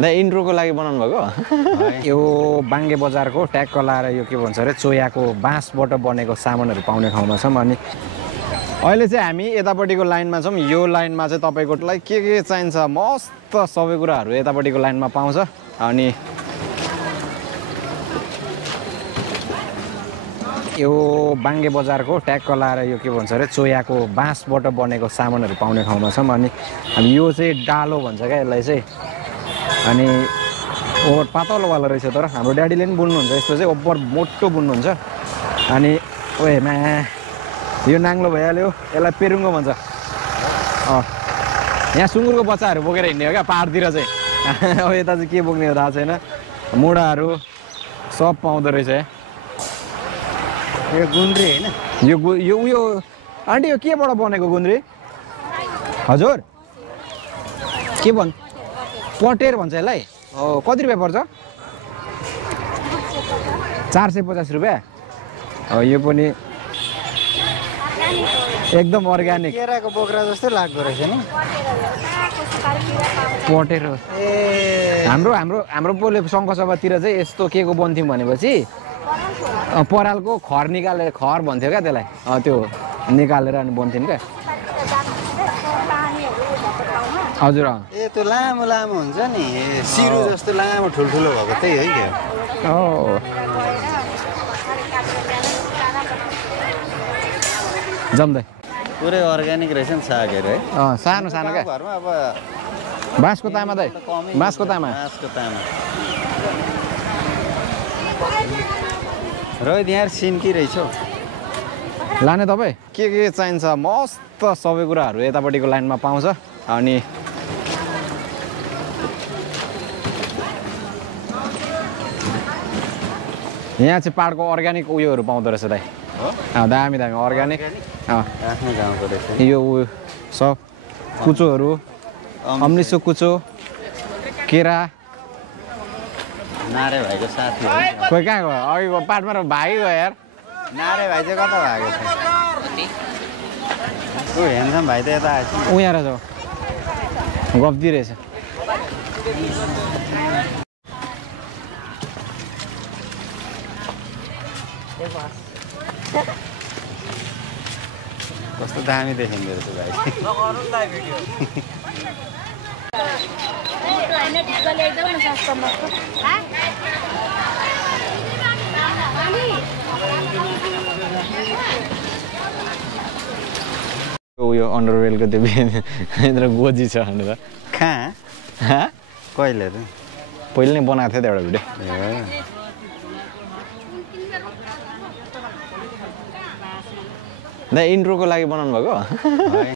न इन्ट्रोको लागि बनाउनु भएको यो बाङ्गे बजारको ट्याक्क लाएर यो के भन्छ अरे चोयाको बाँसबाट बनेको सामानहरू पाउने ठाउँमा छौँ अनि अहिले चाहिँ हामी यतापट्टिको लाइनमा छौँ यो लाइनमा चाहिँ तपाईँकोलाई के चाहिन्छ मस्त सबै कुराहरू यतापट्टिको लाइनमा पाउँछ अनि यो बाङ्गे बजारको ट्याक्क लाएर यो के भन्छ अरे चोयाको बाँसबाट बनेको सामानहरू पाउने ठाउँमा छौँ अनि यो चाहिँ डालो भन्छ क्या यसलाई चाहिँ अनि ओभर पातलोवाला रहेछ तर हाम्रो ड्याडीले पनि बुन्नुहुन्छ यस्तो चाहिँ ओभर मोटो बुन्नुहुन्छ अनि ओएमा यो नाङ्लो भइहाल्यो यसलाई पेरुङ्गो भन्छ यहाँ सुँगुरको बच्चाहरू बोकेर हिँड्ने हो क्या पाहाडतिर चाहिँ अब यता चाहिँ के बोक्ने हो थाहा छैन मुढाहरू सब पाउँदो रहेछ यो गुन्द्री हैन यो उयो आन्टी यो केबाट बनेको गुन्द्री हजुर के भन् पटेर भन्छ यसलाई कति रुपियाँ पर्छ 450 रुपियाँ यो पनि एकदम अर्ग्यानिक केराको बोक्रा जस्तै लाग्दो रहेछ नि पटेर ए हाम्रो पोले शङ्खसभातिर चाहिँ यस्तो के को बन्थ्यौँ भनेपछि परालको खर निकालेर खर भन्थ्यो क्या त्यसलाई त्यो निकालेर अनि बन्थ्यौँ क्या हजुर ए त्यो लामो लामो हुन्छ नि सिरो जस्तो लामो ठुल्ठुलो भएको त्यही है क्या जम्दै पुरै अर्ग्यानिक रहेछ नि सागहरू है सानो सानो क्या घरमा अब बाँसको तामा दाइ बाँसको तामा रोहित यहाँ सिन्की रहेछ लाने तपाईँ के चाहिन्छ मस्त सबै कुराहरू यतापट्टिको लाइनमा पाउँछ अनि यहाँ चाहिँ पाहाडको अर्ग्यानिक उयोहरू पाउँदो रहेछ दाइ दामी दामी अर्ग्यानिक आफ्नो गाउँको रहेछ यो उयो सब कुचोहरू अम्लिसो कुचो केरा नारे भाइको साथी खोइ कहाँ गयो अघिको पाठमा भागि गयो यार नारे भाइ चाहिँ कता भएको छ ऊ हेर्छम भाइ त यता आएछ ऊ यहाँ रहेछ गफ दिइरहेछ कस्तो दामी देखिँदो रहेछ भाइ उयो अन्डरवेलको त्यो यत्र गोजी छ भनेर कहाँ कहिले त पहिले नै बनाएको थियो त एउटा भिडियो इन्ट्रोको लागि बनाउनु भएको